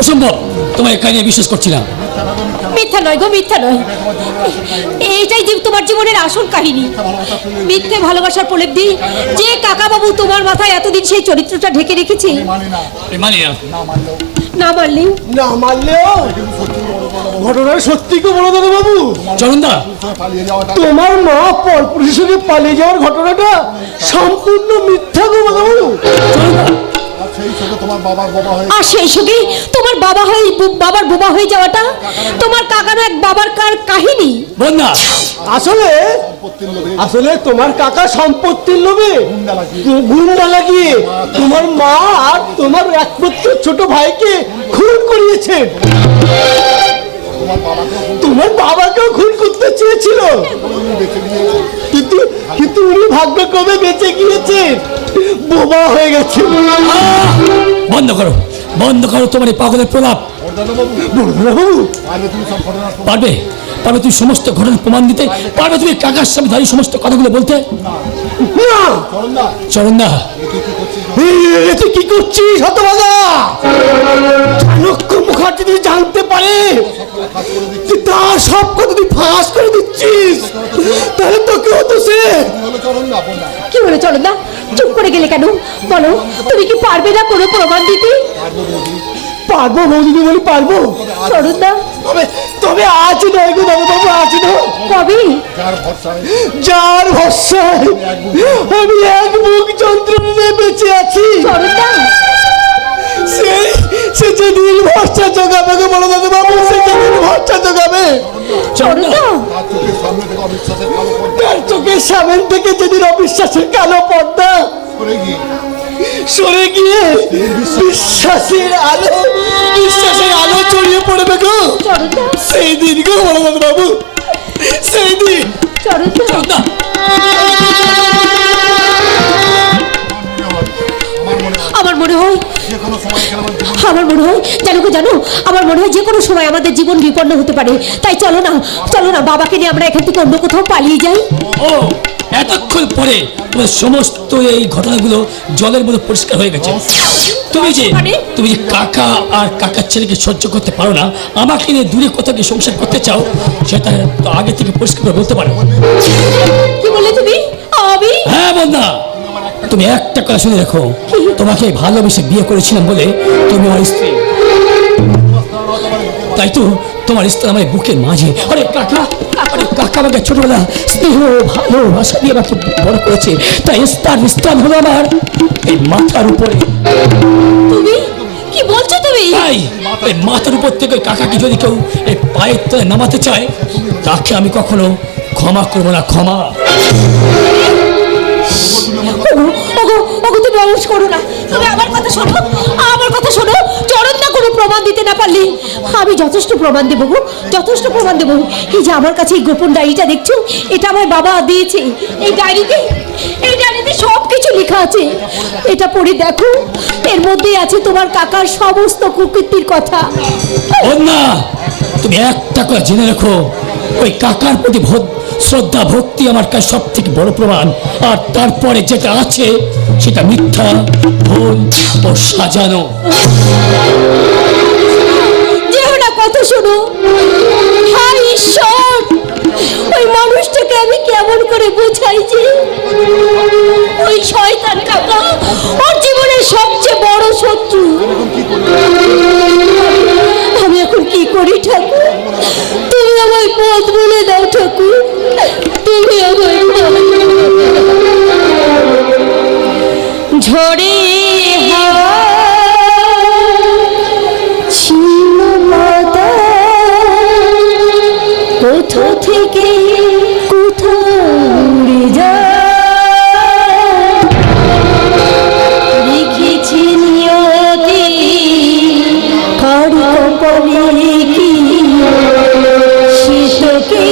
অসম্ভব, তোমার কানে বিশ্বাস করছি না। মিথ্যা নয় গো, মিথ্যা নয়। এইটাই যে তোমার জীবনের আসল কাহিনী। মিথ্যে ভালোবাসার প্রলেপ দিয়ে যে কাকা বাবু তোমার মাথায় এতদিন সেই চরিত্রটা ঢেকে রেখেছে, না মানলেও ঘটনা সত্যি গো বড় দাদা বাবু। চরণদা, তোমার মা পরপুরুষের সঙ্গে পালিয়ে যাওয়ার ঘটনাটা সম্পূর্ণ মিথ্যা গো বাবু। আর সেই সঙ্গে তোমার বাবার বোবা হয়ে যাওয়াটা তোমার কাকার এক বাবার কাহিনী। বন্যা, আসলে তোমার কাকা সম্পত্তির লোভে গুন্ডা লাগিয়ে তোমার মা আর তোমার একমাত্র ছোট ভাইকে খুন করিয়েছেন। তোমার বাবাকেও খুন করতে চেয়েছিল, কিন্তু উনি ভাগ্যক্রমে বেঁচে গিয়েছেন, বোবা হয়ে গেছে। বন্ধ করো, বন্ধ করো তোমার এই পাগলের প্রলাপ। পারবে পারবে তুমি সমস্ত ঘটনার প্রমাণ দিতে? পারবে তুমি কাকার সামনে দাঁড়িয়ে সমস্ত কথাগুলো বলতে? চরণদা, এতে কি করছিস হতভাগা? চাণক্য মুখার্জি যদি জানতে পারে তার সব কথা তুই ফাঁস করে দিচ্ছিস, তাহলে তোকে হতো সে। কি বলে চরণদা, চুপ করে গেলে কেন? বলো, তুমি কি পারবে না কোনো প্রমাণ দিতে? পারবো বৌদিদি, বলি পারবো চরণদা। তবে আজ নয় গো দাদা বাবু, আজ নয়। কবে? যার ভরসায় আমি এক মুখ যন্ত্রণা নিয়ে বেঁচে আছি, চরণদা, সে যেদিন ভরসা জোগাবে গো বড় দাদা বাবু, সে যেদিন ভরসা জোগাবে, চরণদা, তার চোখের সামনে থেকে যেদিন অবিশ্বাসের কালো পর্দা সরে গিয়ে বিশ্বাসের আলো ছড়িয়ে পড়বে গো, সেই দিন গো বড় দাদা বাবু, সেই দিন। চরণদা, আমার মনে হয় জানো গো, জানো, আমার মনে হয় যে কোনো সময় আমাদের জীবন বিপন্ন হতে পারে। তাই চলো না বাবাকে নিয়ে আমরা এখান থেকে অন্য কোথাও পালিয়ে যাই। ও এতক্ষণ পরে তোমার সমস্ত এই ঘটনাগুলো জলের মধ্যে পরিষ্কার হয়ে গেছে। তুমি যে কাকা আর কাকার ছেলেকে সহ্য করতে পারো না, আমাকে নিয়ে দূরে কোথাও গিয়ে সংসার করতে চাও, সেটা তো আগে থেকে পরিষ্কার করে বলতে পারো। কি বললে তুমি? আমি? হ্যাঁ বন্ধা, তুমি একটা কথা শুনে রাখো, তোমাকে ভালোবেসে বিয়ে করেছিলাম বলে তুমি আমার স্ত্রী, তাই তো তোমার স্ত্রী আমার বুকের মাঝে। আরে কাকা আমাকে ছোটবেলা স্নেহ ভালোবাসা দিয়ে আমাকে বড় করেছে, তাই স্থান হলো আমার এই মাথার উপরে। তুমি কি বলছো? তুমি তাই এই মাথার উপর থেকে কাকাকে যদি কেউ এই পায়ের তলায় নামাতে চায়, তাকে আমি কখনো ক্ষমা করবো না। ক্ষমা তুমি অবশ করো না, তুমি আমার কথা শোনো। চরণদা কোনো প্রমাণ দিতে না পারলে আমি যথেষ্ট প্রমাণ দেবো গো, যথেষ্ট প্রমাণ দেবো। এই যে আমার কাছে এই গোপন ডায়েরিটা দেখছো, এটা আমার বাবা দিয়েছে। এই ডায়েরিতে সব কিছু লেখা আছে, এটা পড়ে দেখো। এর মধ্যেই আছে তোমার কাকার সমস্ত কুকীর্তির কথা। না, তুমি একটা কথা জেনে রাখো, ওই কাকার প্রতি শ্রদ্ধা ভক্তি আমার কাছে সব থেকে বড় প্রমাণ। আর তারপরে যেটা আছে সেটা মিথ্যা, ভুল ও সাজানো। যেও না কথা শোনো। হায় ঈশ্বর, ওই মানুষটাকে আমি কেমন করে বোঝাই যে ওই শয়তান কাকা ওর জীবনের সবচেয়ে বড় শত্রু। আমি এখন কি করি ঠাকুর? তুমি আমায় পথ বলে দাও ঠাকুর, তুমি আমায় ঝড়ে হাওয়া ছিল মাতা, কোথা থেকে কোথাও উড়ে যায়, লিখেছি নিয়তি কার কপালে কি সে তোকে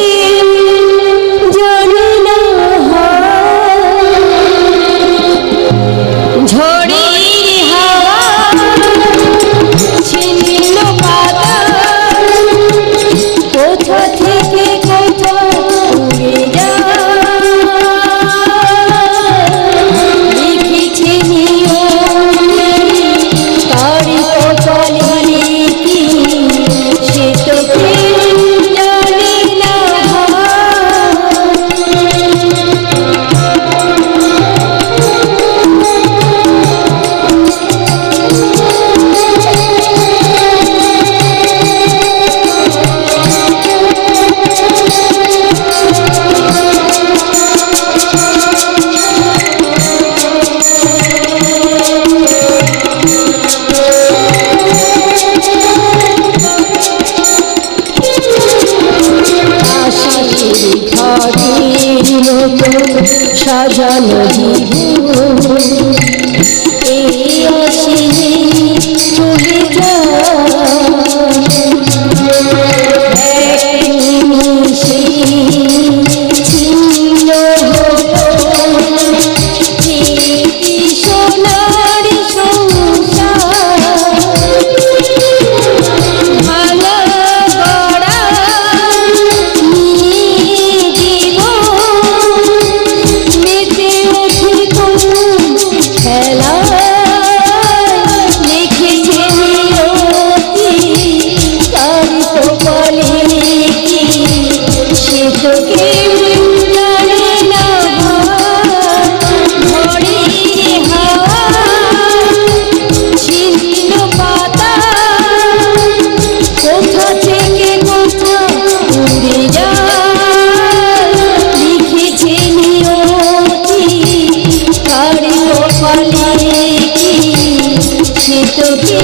তো কেউ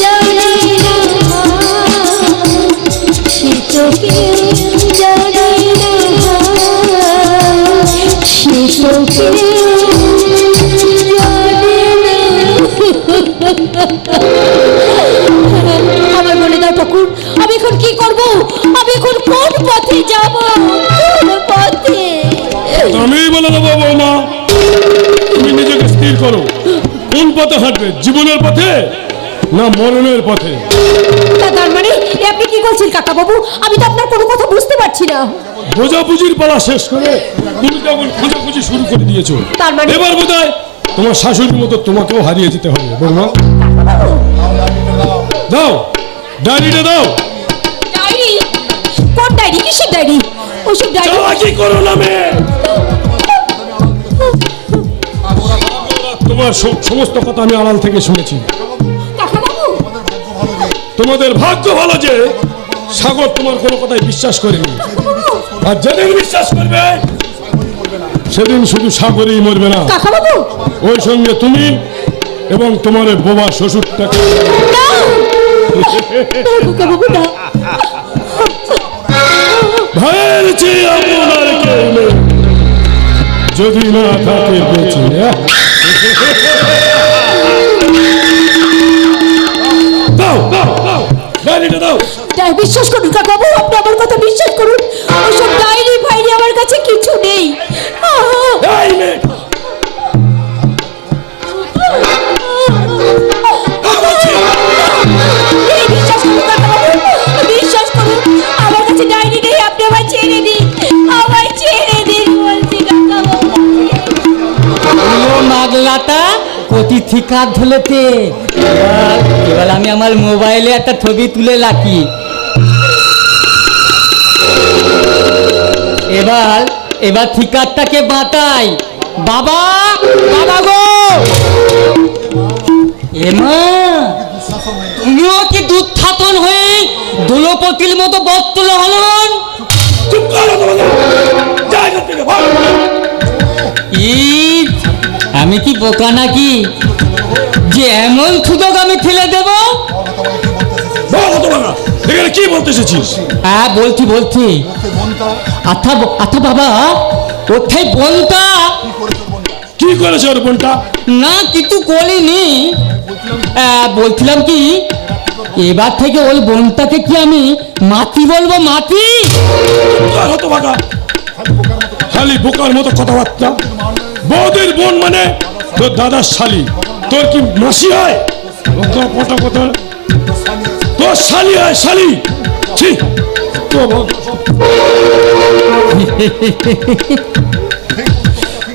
জানে না, সে তো কেউ জানে না, সে তো কেউ জানে না। আমার বলে দাও ঠাকুর, আমি এখন কি করব? আমি এখন কোন পথে যাব? কোন পথে? আমি বলে দেবো বৌমা, তুমি নিজেকে স্থির করো, কোন পথে হাঁটবে, জীবনের পথে না মরণের পথে? তার মানে এ আপনি কি বলছেন কাকা বাবু? আমি তো আপনার কোনো কথা বুঝতে পারছি না। বোঝাবুঝির পালা শেষ করে তুমি তখন খোঁজাখুঁজি শুরু করে দিয়েছো। তার মানে এবার বোধহয় তোমার শাশুড়ির মতো তোমাকেও হারিয়ে যেতে হবে বৌমা। দাও ডায়েরিটা দাও। ডায়েরি? কোন ডায়েরি? কিসের ডায়েরি? ওসব ডায়েরি চালাকি করো না মেয়ে। তোমার সমস্ত কথা আমি আড়াল থেকে শুনেছি। কাকা বাবু, তোমাদের ভাগ্য ভালো যে সাগর তোমার কোনো কথাই বিশ্বাস করেনি, আর যেদিন বিশ্বাস করবে সেদিন শুধু সাগরেই মরবে না, কাকা বাবু ওই সঙ্গে তুমি এবং তোমার ওই বোবা শ্বশুরটাকে। না, কাকা বাবু না। ভাইয়ের চেয়ে আপনার কেউ নেই, যদি না থাকে বেঁচে। দাও দাও দাও ডায়েরিটা দাও। তাই বিশ্বাস করুন কাকা বাবু, আপনি আমার কথা বিশ্বাস করুন, ওসব ডায়েরি ফাইরি আমার কাছে কিছু নেই। এই মেয়ে, এই বিশ্বাস করুন কাকা বাবু, বিশ্বাস করুন, আমার কাছে ডায়েরি নেই। আপনি আমায় ছেড়ে দিন, আমায় ছেড়ে দিন বলছি কাকা বাবু। মাগলাটা কতি ঠিকা ধুলেতে। এবার আমি আমার মোবাইলে একটা ছবি তুলে রাখি। এবার এবার ঠিকারটাকে বাঁটাই। বাবা, বাবা গো, এমা তুমিও কি দুধ থাতন হয়ে দোলপতির মতো বত্তল হলন? চুপ করো তোমাকে, যা এখান থেকে, ভাগ। আমি কি বোকা নাকি যে এমন সুযোগ আমি ঠেলে দেব? বলো তোমাকে, এখানে কি বলতে এসেছিস? হ্যাঁ বলছি বলছি। আচ্ছা আচ্ছা বাবা, ওঠাই বোনটা কি করেছে ওর বোনটা? না কিছু করিনি। বলছিলাম কি, এবার থেকে ওই বোনটাকে কি আমি মাটি বলবো? মাটি? আর হতো বাঁকা, খালি বোকার মতো কথাবার্তা। বৌদির বোন মানে তোর দাদার শালি, তোর কি মাসি হয়? বোকা পটা কথা, তোর শালি হয় শালি। ছি, তো বল।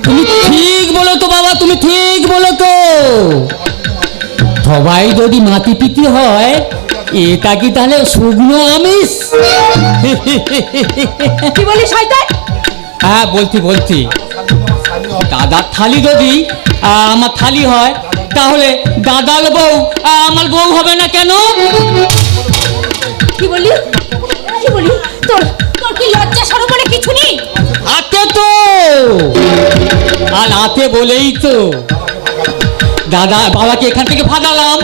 তুমি ঠিক বলো তো বাবা, তুমি ঠিক বলো তো। সবাই যদি মাটি পিটি হয়, এটা কি তাহলে শুকনো আমিষ? কি বলি শয়তান? হ্যাঁ বলছি বলছি। দাদার থালি যদি আমার থালি হয়, তাহলে দাদার বউ আমার বউ হবে না কেন? কি বলি? কি বলি? তোর তোর কি লজ্জা শরম বলে কিছু নেই? আতে তো, আর আতে বলেই তো দাদা বাবাকে এখান থেকে ভাগালাম।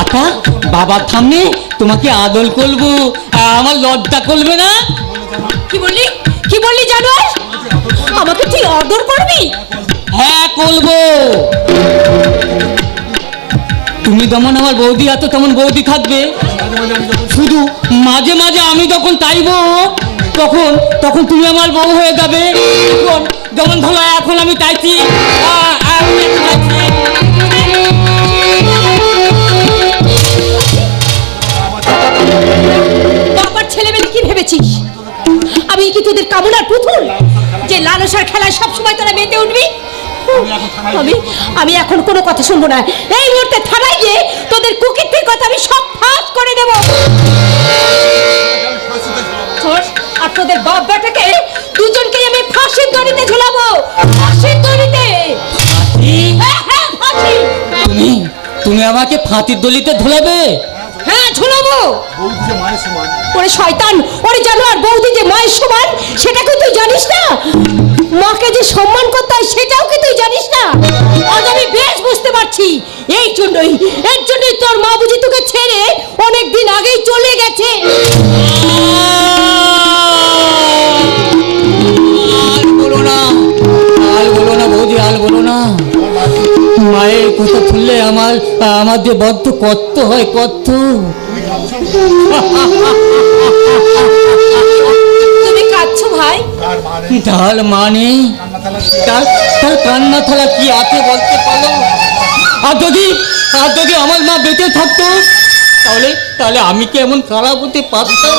আচ্ছা বাবার সামনে তোমাকে আদর করবো, আমার লজ্জা করবে না? কি বললি? কি বললি জানোয়ার? আমাকে তুই অর্ডার করবি? হ্যাঁ করবো। তুমি যেমন আমার বৌদি আছো তেমন বৌদি থাকবে, শুধু মাঝে মাঝে আমি যখন চাইবো তখন তখন তুমি আমার বউ হয়ে যাবে। যেমন ধরো এখন আমি চাইছি, বাবার ছেলে মেয়ে কি ভেবেছিস? আমি কি তোদের কামনার পুতুল যে লালসার খেলায় সবসময় তোরা মেতে উঠবি? আমি আমি এখন কোনো কথা শুনবো না। এই মুহূর্তে থানায় গিয়ে তোদের কুকীর্তির কথা আমি সব ফাঁস করে দেব। আর তোদের বাপ বেটাকে দুজনকে আমি ফাঁসির দড়িতে ঝুলাবো। ফাঁসির দড়িতে। হ্যাঁ, হ্যাঁ, ফাঁসি। তুমি তুমি আমাকে ফাঁতির দলিতে ঝুলাবে? হ্যাঁ ঝুলাবো। ওরে শয়তান, ওরে জানোয়ার, বৌদি যে মায়ের সমান সেটা কি তুই জানিস না? মাকে যে সম্মান করতে হয় সেটাও কি তুই জানিস না? আজ আমি বেশ বুঝতে পারছি, এর জন্যই তোর মা বুঝি তোকে ছেড়ে অনেক দিন আগেই চলে গেছে। আর বলো না বৌদি, আর বলো না। মায়ের কথা শুনলে আমার যে বদ্ধ কষ্ট হয়, কষ্ট। তুমি কাঁদছো ভাই? তার মানে তার কান্না থালা কি আছে বলতে পারো? আর যদি আমার মা বেঁচে থাকতো তাহলে আমি কি এমন খারাপ হতে পারতাম?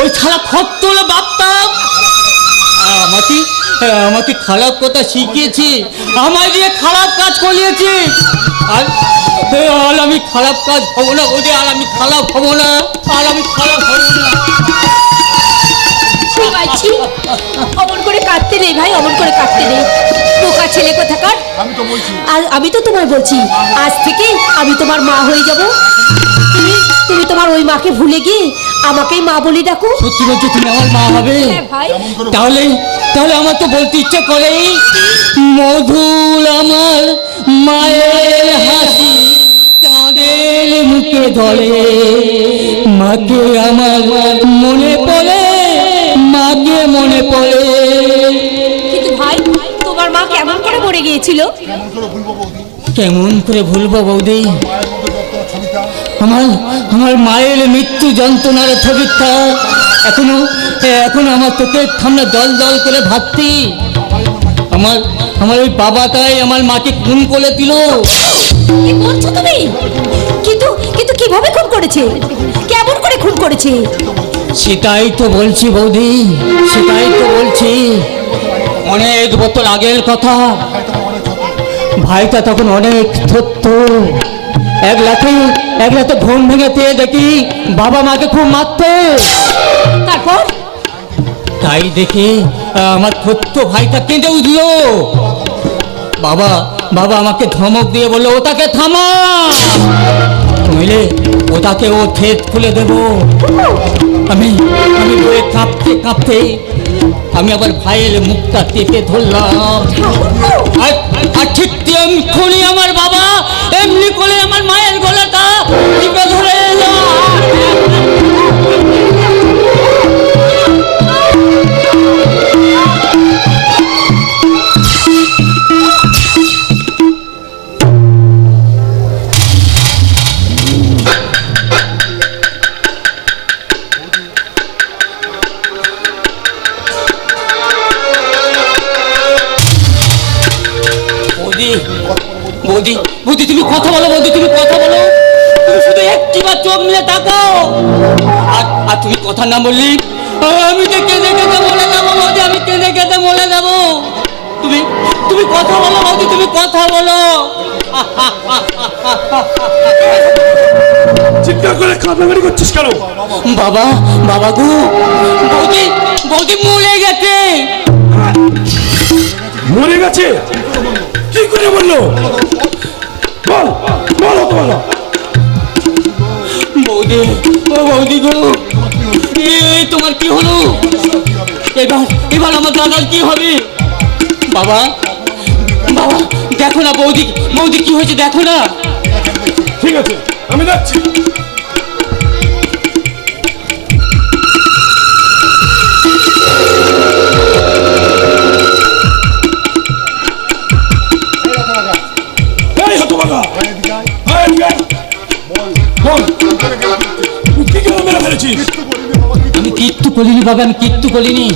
ওই খারাপ খত্ত হলো ভাবতাম। আমাকে খারাপ কথা শিখিয়েছে, আমায় দিয়ে খারাপ কাজ করিয়েছে। আর আমি খারাপ কাজ হবো না বৌদি, আর আমি খারাপ হবো না। অমন করে কাঁদতে নেই ভাই, অমন করে কাঁদতে নেই। বোকা ছেলে কোথাকার। আমি তো তোমায় বলছি, আজ থেকে আমি তোমার মা হয়ে যাব। তুমি তোমার ওই মাকে ভুলে গিয়ে আমাকেই মা বলি ডাকো। সত্যি বলছো তুমি আমার মা হবে? হ্যাঁ ভাই। তাহলে আমার তো বলতে ইচ্ছে করে, মধুর আমার মায়ের হাসি কাঁদের মুখে ধরে, মাকে আমার মনে পড়ে, মাকে মনে পড়ে। কিন্তু ভাই, তোমার মা কেমন করে মরে গিয়েছিল? কেমন করে ভুলবো বৌদি? আমার মায়ের মৃত্যু যন্ত্রণার ছবিটা এখনো আমার চোখের সামনে জল জল করে ভাবছি। আমার ওই বাবাটাই আমার মাকে খুন করে দিল। কি বলছো তুমি? কিন্তু কিভাবে খুন করেছে? কেমন করে খুন করেছে? সেটাই তো বলছি বৌদি, সেটাই তো বলছি। অনেক বছর আগের কথা। ভাইটা তখন অনেক ছোট্ট। এক রাতে ঘুম ভেঙেতে দেখি বাবা মাকে খুব মারতে। তারপর? তাই দেখে আমার ছোট্ট ভাইটা কেঁদে উঠল। বাবা আমাকে ধমক দিয়ে বললো, ওটাকে থামা, নইলে ওটাকে ও ঠেট খুলে দেব। আমি বয়ে কাঁপতে আমি আবার ভাইয়ের মুখটা টেপে ধরলাম। আর ঠিক এমনি আমার বাবা এমনি করে আমার মায়ের গলাটা টিপে ধরে এলো। বৌদি তুমি কথা বলো, বৌদি তুমি কথা বলো। তুমি শুধু একটিবার চোখ মিলে তাকাও। আর তুমি কথা না বললি আমি তো কেঁদে মরে যাবো বৌদি, আমি কেঁদে মরে যাবো। তুমি কথা বলো বৌদি, তুমি কথা বলো। চিৎকার করে কাঁদাকাটি করছিস কেন? বাবা গো, বৌদি মরে গেছে। মরে গেছে? কি করে বললো? বল বৌদি গো, তোমার কি হলো? এবার আমার দাদার কি হবে? বাবা দেখো না বৌদি কি হয়েছে, দেখো না। ঠিক আছে, আমি যাচ্ছি। আমি কিচ্ছু করিনি বাবা, আমি কিচ্ছু করিনি।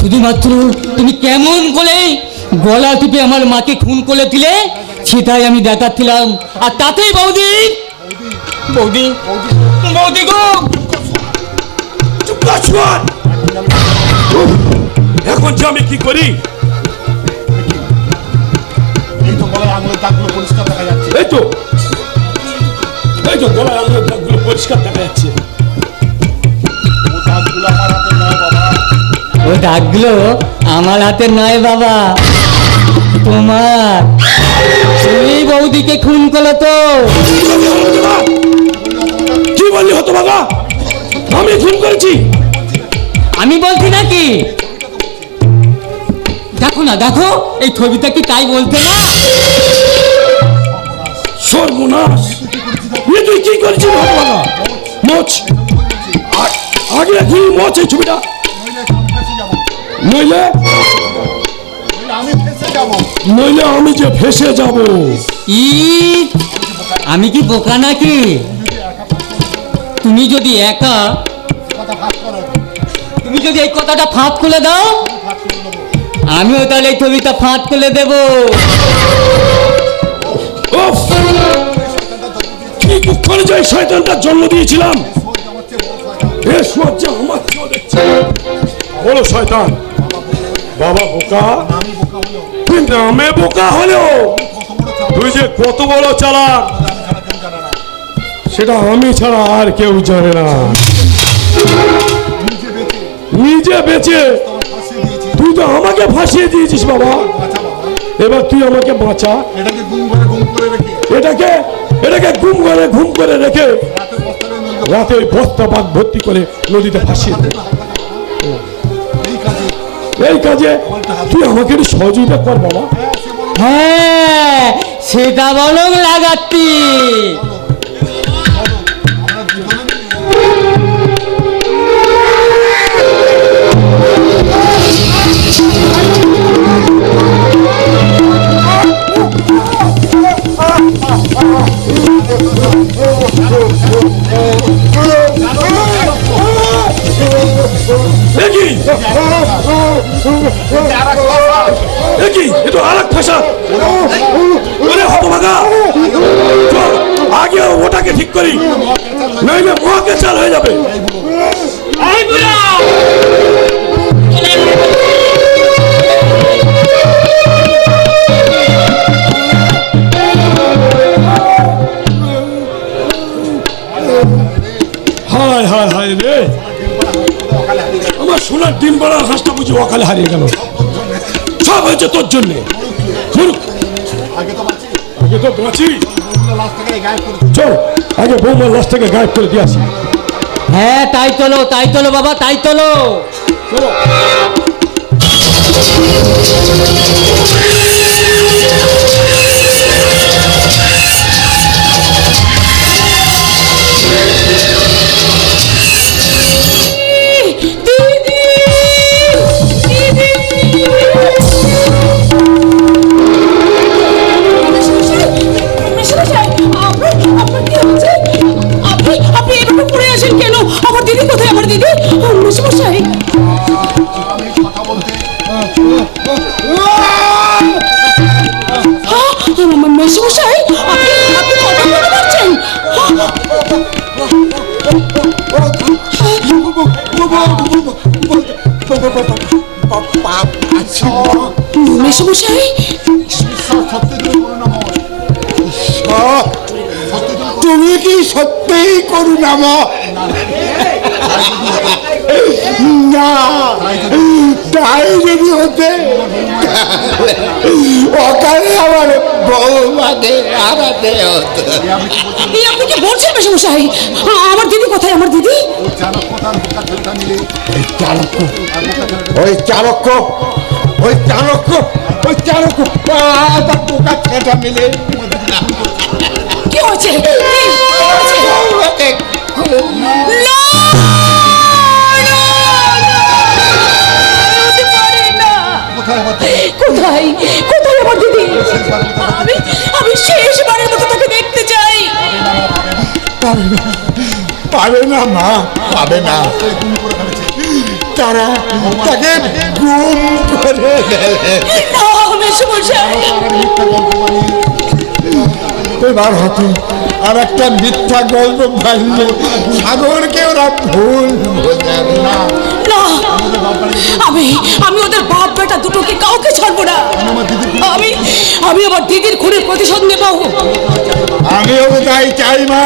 শুধুমাত্র তুমি কেমন করে গলা টিপে আমার মাকে খুন করে দিলে সেটাই আমি দেখাচ্ছিলাম। আর তাতেই বৌদি গো, এখন যে আমি কি করি? এই তো গলায় আঙুলের দাগগুলো পরিষ্কার দেখা যাচ্ছে। ও দাগগুলো আমার হাতে নয় বাবা, তোমার। তুমি বৌদিকে খুন করো তো? কি বললি হতভাগা? আমি খুন করেছি? আমি বলছি নাকি? দেখো না, দেখো এই ছবিটা কি তাই বলতে না? সর্বনাশ, এ তুই কি করেছিস হতভাগা? মোচ, আগে তুই মোচ এই ছবিটা, নইলে নইলে আমি যে ফেসে যাব। ই আমি কি বোকা নাকি? তুমি যদি একা, তুমি যদি এই কথাটা ফাঁদ খুলে দাও, আমিও তাহলে এই ছবিটা ফাঁদ খুলে দেব। উফ, কি দুঃখের যে শয়তানটার জন্ম দিয়েছিলাম। এ সজ্জা আমার চেয়েও দেখছে। বলো শয়তান, বাবা বোকা, তুই নামে বোকা হলেও তুই যে কত বড় চালাক সেটা আমি ছাড়া আর কেউ জানে না। নিজে বেঁচে তুই তো আমাকে ফাঁসিয়ে দিয়েছিস বাবা, এবার তুই আমাকে বাঁচা। এটাকে ঘুম করে রেখে রাতে ওই বস্তা পাত ভর্তি করে নদীতে ভাসিয়ে দে। এই কাজে তুই আমাকে একটু সহযোগিতা কর বাবা। হ্যাঁ, সেটা বলো লাগাচ্ছি। আগে ওটাকে ঠিক করি, নইলে মহাকে চাল হয়ে যাবে। হায় হায় হায় রে, আমার সোনার ডিম পাড়ার হাঁসটা বুঝি অকালে হারিয়ে গেল। সব হয়েছে তোর জন্যে। আগে তো বাঁচি, চল আগে বৌমার লাশ থেকে গায়েব করে দিয়ে আসি। হ্যাঁ তাই চলো বাবা, তাই চলো। চলো। তুমি কি সত্যিই করুণাময়? না, তাই যদি হতে ওখানে আমার বৌমাকে হারাতে হতো। আপনি কি বলছেন মেশামশাই? আমার দিদি কোথায়? আমার দিদি ওই চাণক্য পোকা ছেঁটা মিলে কি হয়েছে? কোথায় কোথায় আমার দিদি? আমি শেষবারের মতো তাকে দেখতে চাই। পাবে না মা, পাবে না। তারা তাকে গুম করে এবার হয়তো আর একটা মিথ্যা গল্প ভাঙলে সাগরকে ওরা ভুল বোঝাবে না। আমি ওদের বাপ বেটা দুটোকে কাউকে ছাড়বো না। আমি আমার দিদির খুনের প্রতিশোধ নেব। আমিও তো তাই চাই মা।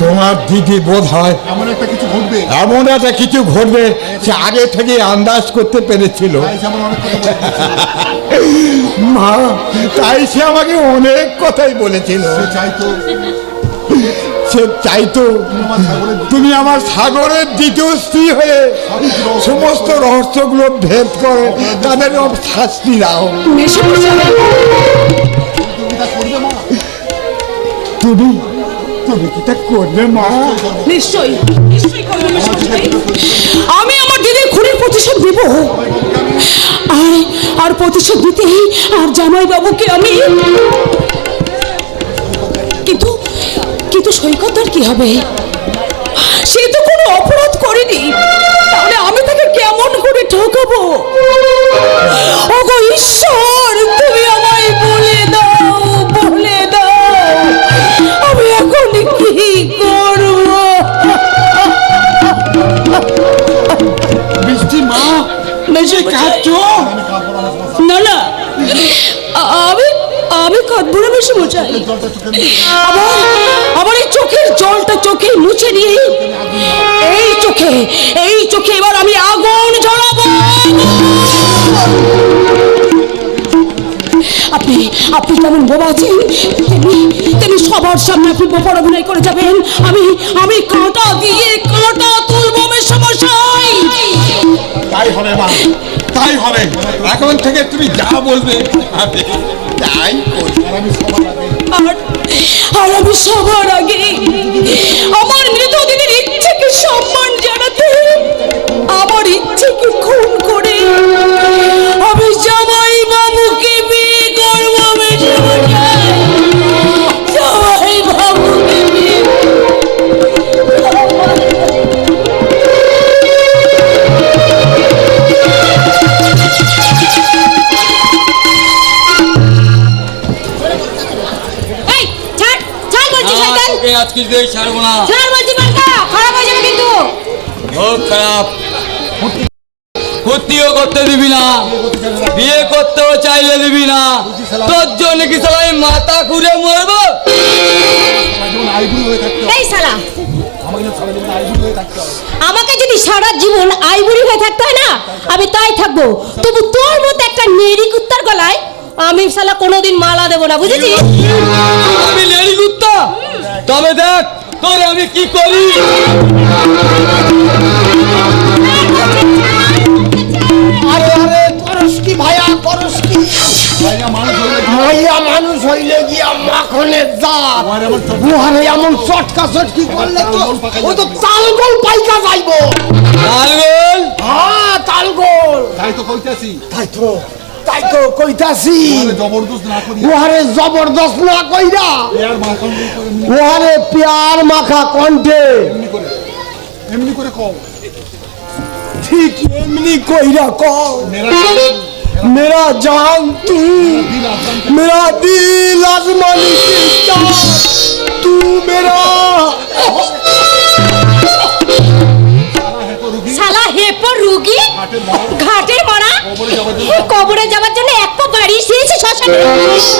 তোমার দিদি বোধ হয় এমন একটা কিছু ঘটবে সে আগে থেকে আন্দাজ করতে পেরেছিল মা। তাই সে আমাকে অনেক কথাই বলেছিল। সে চাইতো তুমি আমার সাগরের দ্বিতীয় স্ত্রী হয়ে সমস্ত রহস্যগুলো ভেদ করে তাদের শাস্তি দাও। তুমি তুমি কি তা করবে মা? নিশ্চয়ই নিশ্চয়ই করবো মেশামশাই। আমি আমার দিদির খুনের প্রতিশোধ দেব, আর প্রতিশোধ দিতেই আর জামাই বাবুকে আমি। কিন্তু কিন্তু সৈকতদার কি হবে? সে তো কোনো অপরাধ করেনি, তাহলে আমি তাকে কেমন করে ঠকাবো? ওগো ঈশ্বর, তুমি আমায় বলে দাও, বলে দাও, আমি এখন কি করব? বৃষ্টি মা, না না, আমি কাঁদবো না বেশি মশাই। আবার এই চোখের জলটা চোখে মুছে নিয়ে এই চোখে এবার আমি আগুন জ্বালাবো। আপনি যেমন বোবা আছেন, তেমনি সবার সামনে আপনি বোপার অভিনয় করে যাবেন। আমি কাঁটা দিয়ে কাঁটা তুলবো মেশামশাই। তাই হবে মা, তাই হবে। এখন থেকে তুমি যা বলবে তাই করব। আর আমি সবার আগে আমার মৃত দিদির ইচ্ছেকে সম্মান জানাতে, আমার ইচ্ছেকে খুন করে আমি জামাই বাবুকে বিয়ে করবো মেশামশাই। জামাই বাবুকে বিয়ে। এই ছাড় ছাড় বলছি শয়তান, তোকে আজ কিছুতেই ছাড়বো না। ছাড় বলছি বালকা, খারাপ হয়ে যাবে কিন্তু। খুব খারাপ। ক্ষতিও করতে দিবি না, বিয়ে করতেও চাইলে দিবি না। তোর জন্য কি সালা আমি মাথা ঘুরে মরবো? এই শালা, আমাকে যদি সারা জীবন আইবুড়ি হয়ে থাকতে হয় না, আমি তাই থাকবো। তবু তোর মতো একটা নেড়ি কুত্তার গলায় আমি শালা কোনোদিন মালা দেবো না, বুঝেছিস? আমি লেডি কুত্তা? তবে দেখ তোরে আমি কি করি। আরে আরে করস কি ভাইয়া, করস কি? ভাইয়া মানুষ হইলে গিয়া মাখনের জাত। উহারে এমন চটকা চটকি করলে তো ও তো তালগোল পাইকা যাইবো। লালগোল? হ্যাঁ তালগোল। তাই তো কইতাছি, তাই তো কইতাছি। জবরদস্ত না করি উহারে জবরদস্ত না কইরা এর মাখন উহারে প্যার মাখা কণ্ঠে এমনি করে কও। ঠিক এমনি কইরা কও। মেরা मेरा जान तू, मेरा दिल आसमानी की चाँद, तू मेरा। শালা হেপর রুগী, ঘাটের মরা, কবরে যাওয়ার জন্য এক পা বাড়ি এসেছে শ্মশানে।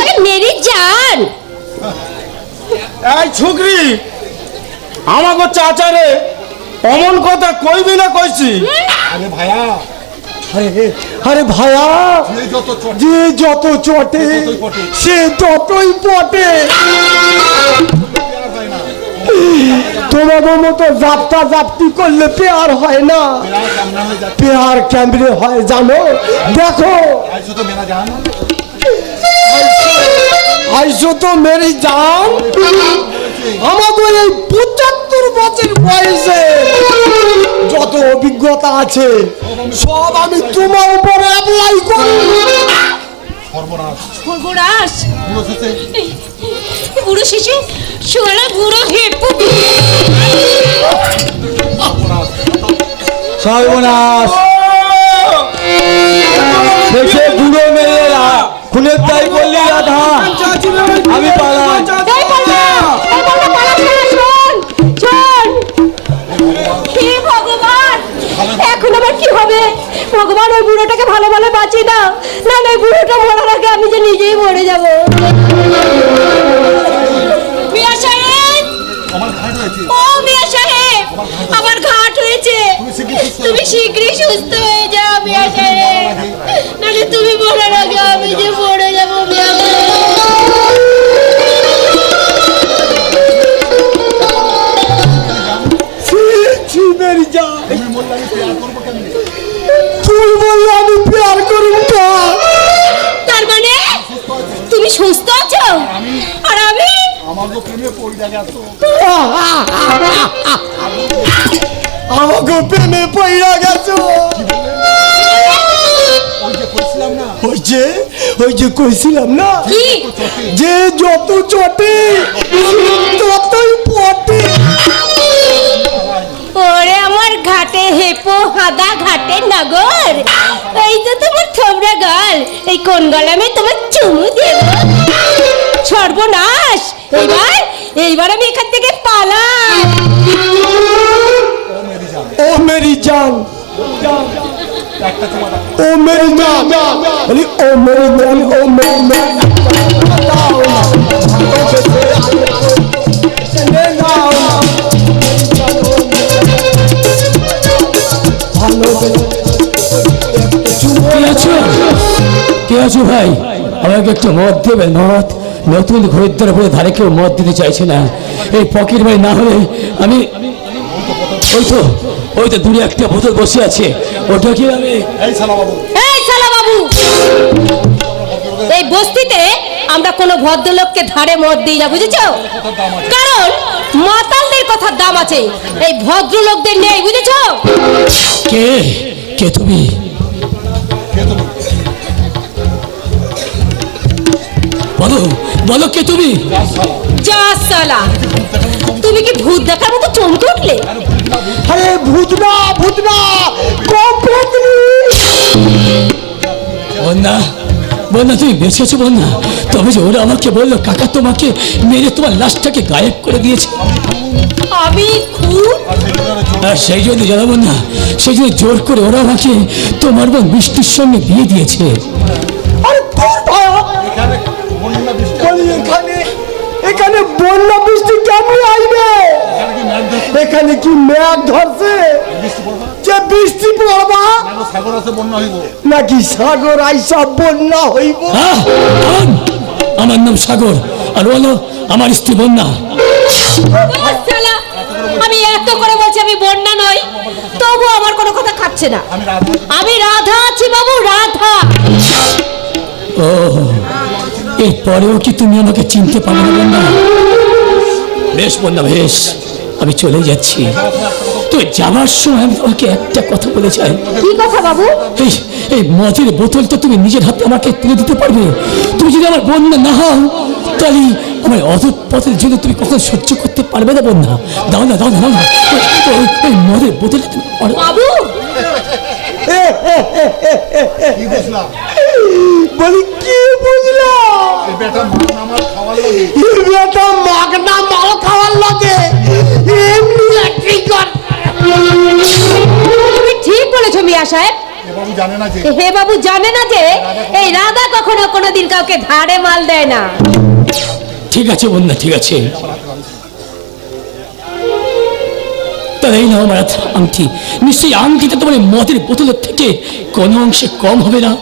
আরে মেরি জান, এই ছুকরি, আমাকে চাচারে অমন কথা কইবি না কইছি? আরে ভাইয়া, আরে ভাইয়া, যে যত চট যে যত চটে সে ততই পটে। তোমাদের মতো জাপটা জাপটি করলে পেয়ার হয় না। সামনে হয়ে যাচ্ছে। পেয়ার কেমনে হয় জানো? দেখো আইসো তো মেরা জান, আইসো তো মেরি জান। আমাদের এই 75 বছর বয়সে যত অভিজ্ঞতা আছে সব আমি তোমার উপরে অ্যাপ্লাই করি। সর্বনাশ সর্বনাশ, পুরো শেষে বুড়ো শিশু, শালা বুড়ো হেপু। সর্বনাশ, শেষে বুড়ো মেয়েরা খুনের দায় করলি রাধা। আমি পালাই। এই পালা, এই পালা, পালা, শোন, শোন। হে ভগবান, এখন আবার কি হবে? ভগবান, ওই বুড়োটাকে ভালো ভালো বাঁচিয়ে দাও, না না ওই বুড়োটা মরার আগে আমি যে নিজেই মরে যাব। মিয়া সাহেব, আমার ঘাট হয়েছে। ও মিয়া সাহেব, আমার ঘাট হয়েছে, তুমি শীঘ্রই সুস্থ হয়ে যাও মিয়া সাহেব, নাহলে তুমি মরার আগে আমি যে মরে যাব মিয়া সাহেব। সুস্থ আছো আর আমি আমার তো প্রেমে পড়ে গেছো। আমাকে প্রেমে পইরা গেছো। ওই যে কইছিলাম না, ওই যে কইছিলাম না, কি যে যত চটে ততই পটে। ওরে আমার ঘাটে হেপো হাদা ঘাটে নগর, এই তো তোমার থোবড়া গাল, এই কোন গলামে তোমার চুমু দেব। সর্বনাশ, এইবার আমি এখান থেকে পালাই। ও মেরি জান, ও মেরি জান, বলি ও মেরি জান, ও মেরি জান, बताओ ना, तो कैसे चले जाओ ना, ভালো কে আছো ভাই? আমাকে একটু মদ দেবেন, মদ। নতুন খরিদ্দার বলে ধারে কেউ মদ দিতে চাইছে না। এই পকেট ভাই না হলে আমি ওই তো দূরে একটা বোতল বসে আছে, ওটা কি আমি এই শালা বাবু, এই শালা বাবু, এই বস্তিতে আমরা কোনো ভদ্রলোককে ধারে মদ দিই না, বুঝেছো? কারণ মাতালদের কথার দাম আছে, এই ভদ্রলোকদের নেই, বুঝেছো? কে কে তুমি? বলো বলো, কে তুমি? যা সালা, তুমি কি ভূত দেখার মতো চমকে উঠলে? আরে ভূতনা ভূতনা কপতনি। বন্যা বন্যা, তুমি বেঁচে আছো বন্যা? তবে যে ওরা আমাকে বললো কাকা তোমাকে মেরে তোমার লাশটাকে গায়েব করে দিয়েছে। আমি খুব আর সেই জন্য জানাবো না, সেই জন্য জোর করে ওরা আমাকে তোমার বোন বৃষ্টির সঙ্গে বিয়ে দিয়েছে। আরে তোর ভাই এখানে বন্যা বৃষ্টি, বলি এখানে বন্যা বৃষ্টি কেমন আসবে? এখানে কি মেঘ ধরছে বৃষ্টি পড়বা, যে বৃষ্টি পড়বা, কেন সাগর আছে বন্যা হইব? নাকি সাগর আইসা বন্যা হইব? আমার নাম সাগর, আর বলো আমার স্ত্রী বন্যা। সালা, আমি এত করে বলছি আমি বন্যা নই, তবু আমার কোনো কথা খাচ্ছে না। আমি রাধা আছি বাবু, রাধা। ও, এরপরেও কি তুমি আমাকে চিনতে পারো না বন্যা? বেশ বন্যা, বেশ, আমি চলে যাচ্ছি। তো যাবার সময় আমি তোমাকে একটা কথা বলে চাই। কি কথা বাবু? এই মদের বোতলটা তুমি নিজের হাতে আমাকে তুলে দিতে পারবে? তুমি যদি আমার বন্যা না হও, তাহলে আমার অধঃপতনের জন্য তুমি কখন সহ্য করতে পারবে না বন্যা? দাও না, দাও না, দাও না, ওই মদের বোতলটা তুমি বাবু, কি বুঝলাম? বলি কি বুঝলাম? এই বেটা মান আমার খাওয়ার লাগে, এই বেটা মাগনা মাল খাওয়ার লাগে এমনি একটি কর। তুমি ঠিক বলেছো মিয়া সাহেব। এ বাবু জানে না যে হে বাবু জানে না যে এই রাধা কখনো কোনোদিন কাউকে ধারে মাল দেয় না। ঠিক আছে বন্যা, ঠিক আছে। তাহলে এই নাও আমার আংটি, নিশ্চয়ই আংটিটা তোমার এই মদের বোতলের থেকে কোনো অংশে কম হবে না।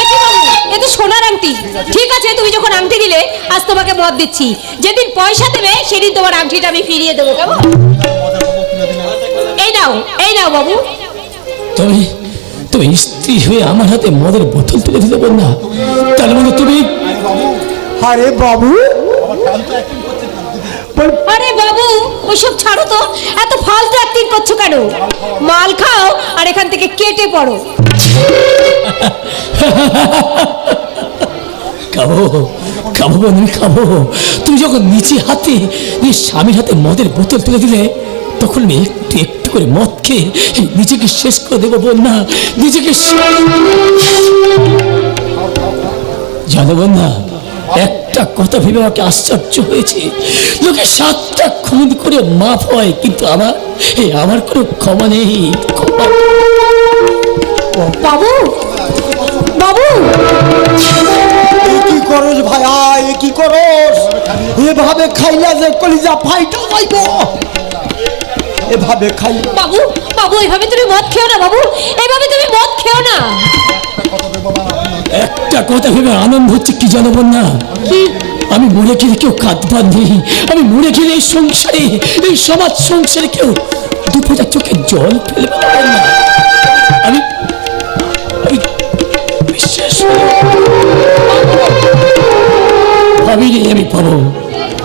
এ কি বাবু, এ তো সোনার আংটি। ঠিক আছে, তুমি যখন আংটি দিলে, আজ তোমাকে মদ দিচ্ছি। যেদিন পয়সা দেবে সেদিন তোমার আংটিটা আমি ফিরিয়ে দেবো, কেমন? এই নাও, এই নাও বাবু। তুমি তুমি স্ত্রী হয়ে আমার হাতে মদের বোতল তুলে দিলে বন্যা, তার মানে তুমি আরে বাবু, আরে বাবু, ওইসব ছাড়ো তো, এত ফালতু অ্যাক্টিং করছো কেন? মাল খাও আর এখান থেকে কেটে পড়ো। খাবো খাবো বন্ধু, খাবো। তুমি যখন নিচে হাতে স্বামীর হাতে মদের বোতল তুলে দিলে, তখন আমি একটু একটু করে মদ খেয়ে নিজেকে শেষ করে দেবো বন্যা, নিজেকে জানো বন্যা, একটা কথা ভেবে আমাকে আশ্চর্য হয়েছে। লোকে 7টা খুন করে মাফ হয়, কিন্তু আমার কোনো ক্ষমা নেই, ক্ষমা। বাবু, বাবু, কি করস ভাইয়া, এ কি করস? এভাবে খাইলা যে কলিজা ফাইটা যাইব, এভাবে খাই। বাবু, বাবু, এইভাবে তুমি মদ খেও না বাবু, এইভাবে তুমি মদ খেও না। একটা কথা ভেবে আনন্দ হচ্ছে কি জানো বন্যা, কি? আমি মরে গেলে কেউ কাঁদবার নেই, আমি মরে গেলে এই সংসারে, এই সমাজ সংসারে কেউ দুপোটা চোখে জল ফেলবে না বন্যা। আমি বিশ্বাস পাবিনি আমি পাবো।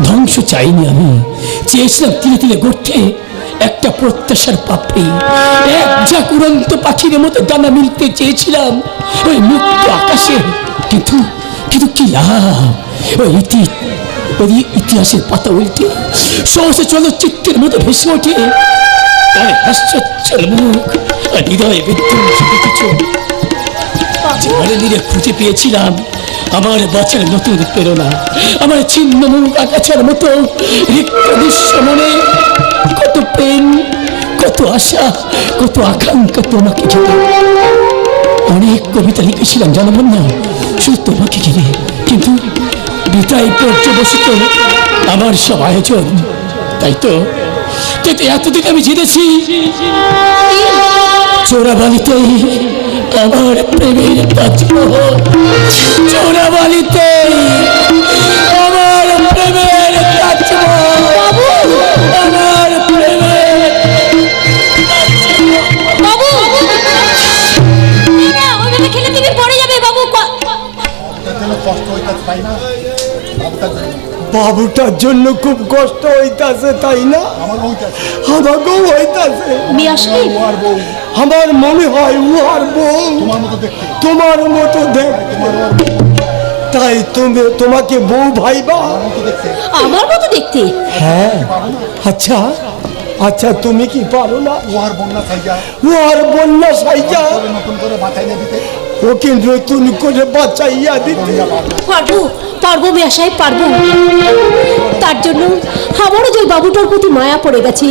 ধ্বংস চাইনি আমি, চেয়েছিলাম তিলে তিলে গড়তে একটা প্রত্যাশার পাপড়ি, এক ঝাঁক উড়ন্ত পাখির মতো ডানা মিলতে চেয়েছিলাম ওই মুক্ত আকাশে। কিন্তু কিন্তু কি লাভ? ওই ইতিহাসের পাতা উল্টে সহসে চলচ্চিত্রের মতো ভেসে ওঠে তার হাস্যোজ্জ্বল মুখ আর হৃদয় বিধ্বংসী কিছু। ধীরে ধীরে খুঁজে পেয়েছিলাম আমার বাঁচার নতুন প্রেরণা, আমার ছিন্ন মুখ আকাশের মতো রিক্ত দৃশ্য মনে। কত প্রেম, কত আশা, কত আকাঙ্ক্ষা তোমাকে ঘিরে। অনেক কবিতা লিখেছিলাম জানব না শুধু তোমাকে ঘিরে, কিন্তু বিতাই পর্যবসিত আমার সব আয়োজন। তাই তো এতদিন আমি জেনেছি চোরাবালিতে আমার প্রেমের তাজমহল, চোরাবালিতে আমার প্রেমের তাজমহল, আমার প্রেমের বাবু না, ওইভাবে খেলে তুমি পড়ে যাবে বাবু। তার জন্য কষ্ট হইতে তাই না? বাবুটার জন্য খুব কষ্ট হইতাছে তাই না? আমার হইতেছে, আমাকেও হইতাছে। মিয়া সাহেব, উহার বউ আমার মনে হয় উহার বউ তোমার মতো দেখতে, তোমার মতো দেখ। তোমার ওর বউ তাই তোমাকে বউ ভাইবা? মতো দেখতে। আমার মতো দেখতে? হ্যাঁ। আচ্ছা আচ্ছা, তুমি কি পারো না উহার বন্যা সাইজা উহার বন্যা সাইজা করে নতুন করে বাঁচাইয়া দিতে? ওকে নতুন করে বাঁচাইয়া দিতে? পারবো, পারবো মিয়া সাহেব, পারবো। তার জন্য আমারও যে বাবুটার প্রতি মায়া পড়ে গেছে।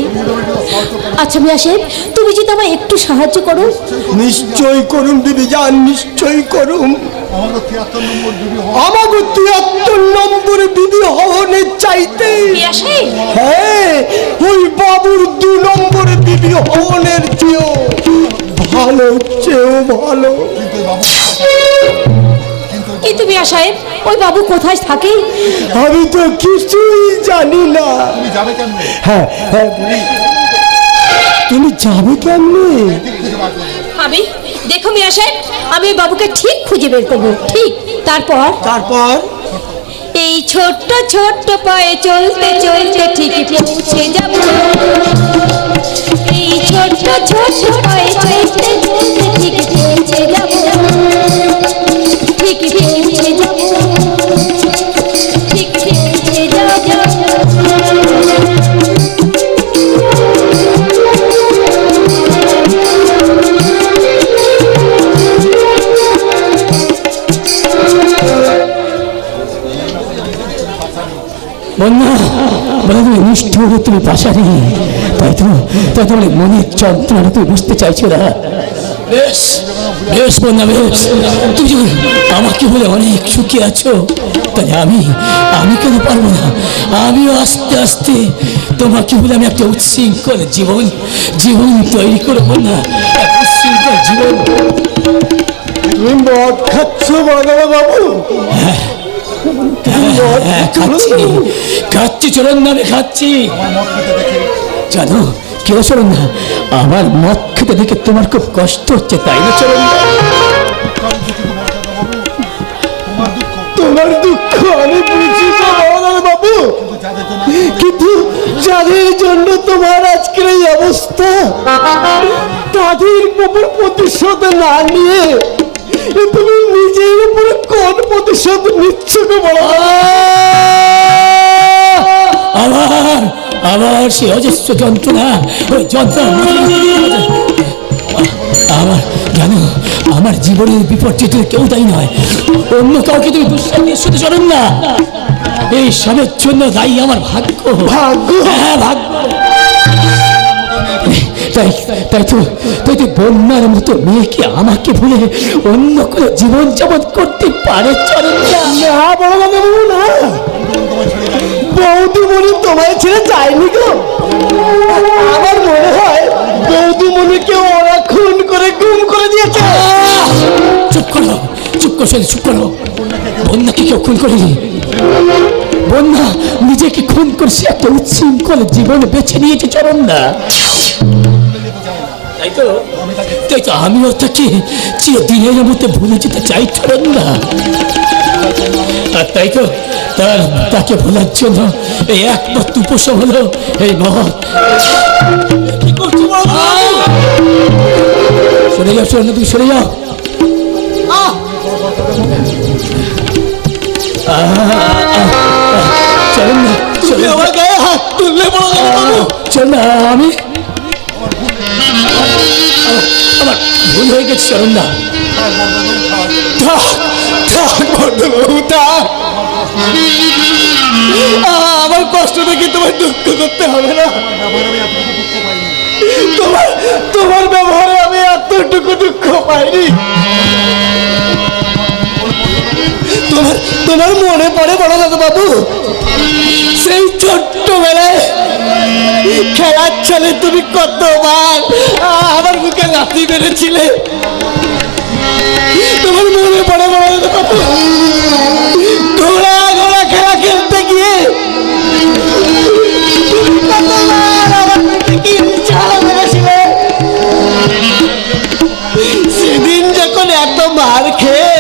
আচ্ছা মিয়া সাহেব, তুমি যদি আমায় একটু সাহায্য করো। নিশ্চয় করুম বিবি জান, নিশ্চয় করুম। আমাকে 73 নম্বর বিবি হওয়া, আমাকে 73 নম্বর বিবি হওয়ার চাইতে মিয়া সাহেব, হ্যাঁ, ওই বাবুর 2 নম্বর বিবি হওয়ার চেয়েও ভালো, চেয়েও ভালো। কিন্তু মিয়া সাহেব, ওই বাবু কোথায় থাকে? আমি তো কিছুই জানি না। তুমি যাবে কেন? হ্যাঁ হ্যাঁ, তুমি যাবে কেমনি? আমি দেখো মিয়া সাহেব, আমি ওই বাবুকে ঠিক খুঁজে বের করবো, ঠিক। তারপর তারপর এই ছোট্ট ছোট্ট পায়ে চলতে চলতে ঠিক পৌঁছে যাব। এই ছোট্ট ছোট্ট পায়ে চলতে চলতে ঠিক পৌঁছে যাব, ঠিক পৌঁছে যাব, ঠিক পৌঁছে যাব। বন্যা বলে তুমি নিষ্ঠুর, তুমি পাশারি, তাই তো মনের যন্ত্রণা তুমি বুঝতে চাইছো না। বেশ বেশ বন্যা, বেশ, তুমি যখন আমাকে বলে অনেক সুখী আছো, তাহলে আমি কেন পারবো না? আমিও আস্তে আস্তে তোমাকে বলে আমি একটা উচ্ছৃঙ্খল জীবন তৈরি করবো না, এক উচ্ছৃঙ্খল জীবন। তুমি মদ খাচ্ছ বাবা বাবু? হ্যাঁ, খাচ্ছি চলুন না, আমি খাচ্ছি। জানো কেউ চলুন না, আমার মদ খেতে দেখে তোমার খুব কষ্ট হচ্ছে তাই না? চলুন না, তোমার দুঃখ আমি বুঝি বাবু, কিন্তু যাদের জন্য তোমার আজকের এই অবস্থা, তাদের উপর প্রতিশোধ না নিয়ে তুমি নিজের উপরে কোন প্রতিশোধ নিচ্ছ গো বলো? আবার সে অজস্র যন্ত্রণা, ওই যন্ত্রণা জানো, আমার জীবনের বিপর্যয় কেউ তাই নয়, অন্য কাউকে তুমি দুঃসাহসের সাথে চলেন না। এই সবের জন্য দায়ী আমার ভাগ্য। হ্যাঁ, ভাগ্য। তাই তো বন্যার মতো মেয়েকে আমাকে ভুলে অন্য কোনো জীবন যাপন করতে পারে? চলেন না বড় বাবু, না, বৌদিমণি তোমায় ছেড়ে যায়নি গো। আমার মনে হয় বৌদিমণিকে ওরা খুন করে গুম করে দিয়েছে। চুপ করো, চুপ করো। বন্যাকে কেউ খুন করেনি। বন্যা নিজেকে খুন করছে, একটা উচ্ছৃঙ্খল জীবন বেছে নিয়েছে। চরণ না, তাই তো আমিও তাকে চিরদিনের মধ্যে ভুলে যেতে চাই। চরণ না, আর তাই তাকে ভোলার জন্য এই একমাত্র উপশম হলো এই মহৎ। কি করছো বড় বাবু? সরে যাও, তুমি সরে যাও। চলুন না, চলুন আমার গায়ে হাত তুললে বড় বাবু। চল না, আমার ভুল হয়ে গেছে, চলুন না। আমার কষ্ট দেখে তোমার দুঃখ করতে হবে না। তোমার ব্যবহারে আমি এতটুকু দুঃখ পাইনি। তোমার মনে পড়ে বড় দাদা বাবু, সেই ছোট্টবেলায় খেলার ছলে তুমি কতবার আমার মুখে লাথি মেরেছিলে। তোমার মনে পড়ে বড় দাদা বাবু, ঘোড়া খেলা খেলতে গিয়ে সেদিন যখন এত মার খেয়ে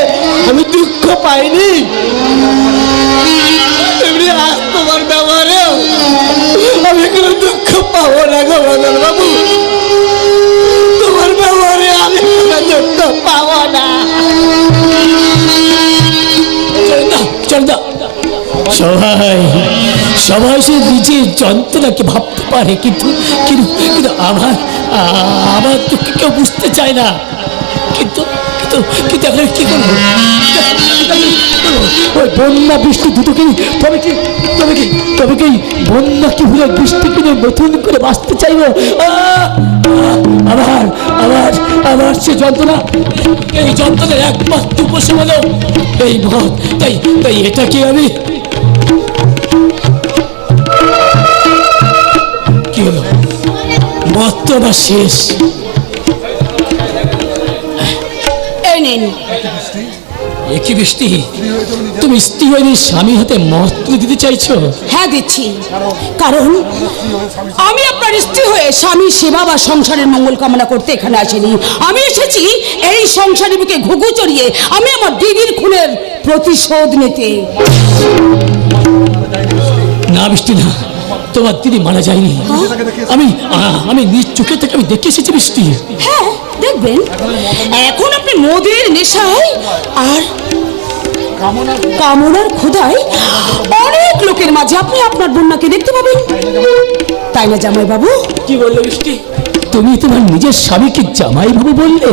আমি দুঃখ পাইনি, এমনি আজ তোমার ব্যবহারেও আমি কোনো দুঃখ পাবো না গো বাবু। তোমার ব্যবহারে আমি কোনো দুঃখ পাবো না। সবাই সে নিজের যন্ত্রণাকে ভাবতে পারে, কিন্তু কিন্তু আমার তো কেউ বুঝতে চায় না। কিন্তু কিন্তু এখন কি করবো? ওই বন্যা বৃষ্টি দুটোকে তবে কি বন্যা কি হলে বৃষ্টি কিনে নতুন করে বাঁচতে চাইবো? আবার সে যন্ত্রণা, এই যন্ত্রণার একমাত্র উপশম হলো এই মত। তাই এটাকে আমি কি হলো, মত তো আমার শেষ। একই বৃষ্টি, তুমি স্ত্রী হয়ে স্বামী হাতে মত তুলে দিতে চাইছো? হ্যাঁ দিচ্ছি, কারণ আমি আপনার স্ত্রী হয়ে স্বামীর সেবা বা সংসারের মঙ্গল কামনা করতে এখানে আসিনি। আমি এসেছি এই সংসারের বুকে ঘুঘু চড়িয়ে আমি আমার দিদির খুনের প্রতিশোধ নিতে। না বৃষ্টি না, তোমার দিদি মারা যায়নি। আমি নিজ চোখে থেকে আমি দেখে এসেছি বৃষ্টি। হ্যাঁ দেখবেন, এখন আপনি মদের নেশায় আর কামনার ক্ষুধায় অনেক লোকের মাঝে আপনি আপনার বন্যাকে দেখতে পাবেন, তাই না জামাই বাবু? কি বললে বৃষ্টি? তুমি তোমার নিজের স্বামীকে জামাই বাবু বললে?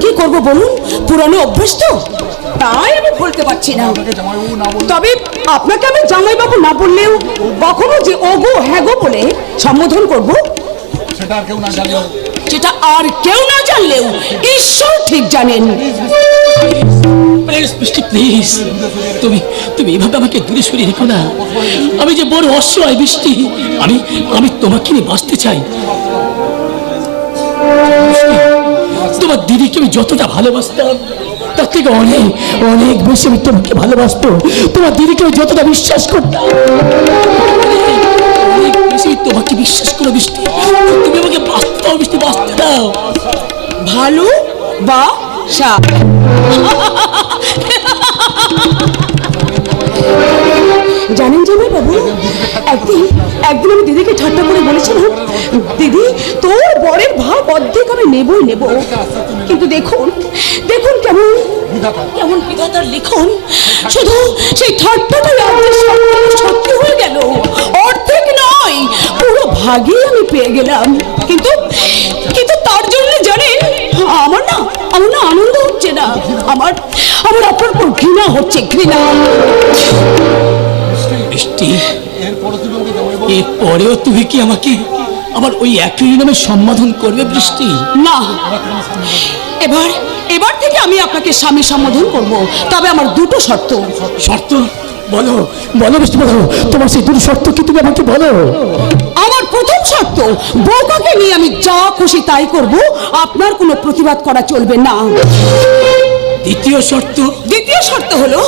কি করব বলুন, পুরানো অভ্যেস তো, তাই আমি বলতে পারছি না। তবে আপনাকে আমি জামাই বাবু না বললেও কখনো যে ওগো হ্যাগো বলে সম্বোধন করব, সেটা আর কেউ না জানলেও ঈশ্বর ঠিক জানেন। বৃষ্টি প্লিজ, তুমি এভাবে আমাকে দূরে সরিয়ে রেখো না। আমি যে বড় অসহায় বৃষ্টি, আমি তোমাকে নিয়ে বাঁচতে চাই। তোমার দিদিকে আমি যতটা ভালোবাসতাম তার থেকে অনেক অনেক বেশি আমি তোমাকে ভালোবাসতো। তোমার দিদিকে আমি যতটা বিশ্বাস করতাম অনেক বেশি তোমাকে বিশ্বাস করো বৃষ্টি। তুমি আমাকে বাঁচতে দাও বৃষ্টি, বাঁচতে দাও। ভালো বা জানেন জামাই বাবু, একদিন আমি দিদিকে ঠাট্টা করে বলেছিলাম, দিদি তোর বরের ভাব অর্ধেক আমি নেবই নেব, কিন্তু দেখুন কেমন বিধাতার লিখন, শুধু সেই ঠাট্টাটাই সত্যি হয়ে গেল। অর্ধেক নয়, পুরো ভাগই আমি পেয়ে গেলাম। কিন্তু তার জন্য জানেন, আমার না আনন্দ হচ্ছে না, আমার আপনার উপর ঘৃণা হচ্ছে, ঘৃণা। বৃষ্টি, এরপরেও তুমি কি আমাকে আমার ওই একই নামে সম্বোধন করবে বৃষ্টি? না, এবার থেকে আমি আপনাকে স্বামী সম্বোধন করব, তবে আমার দুটো শর্ত। শর্ত? বলো বৃষ্টি, বলো তোমার সেই দুটো শর্ত কি, তুমি আমাকে বলো। আমার প্রথম শর্ত, বউকাকে নিয়ে আমি যা খুশি তাই করব, আপনার কোনো প্রতিবাদ করা চলবে না। দ্বিতীয় শর্ত হলো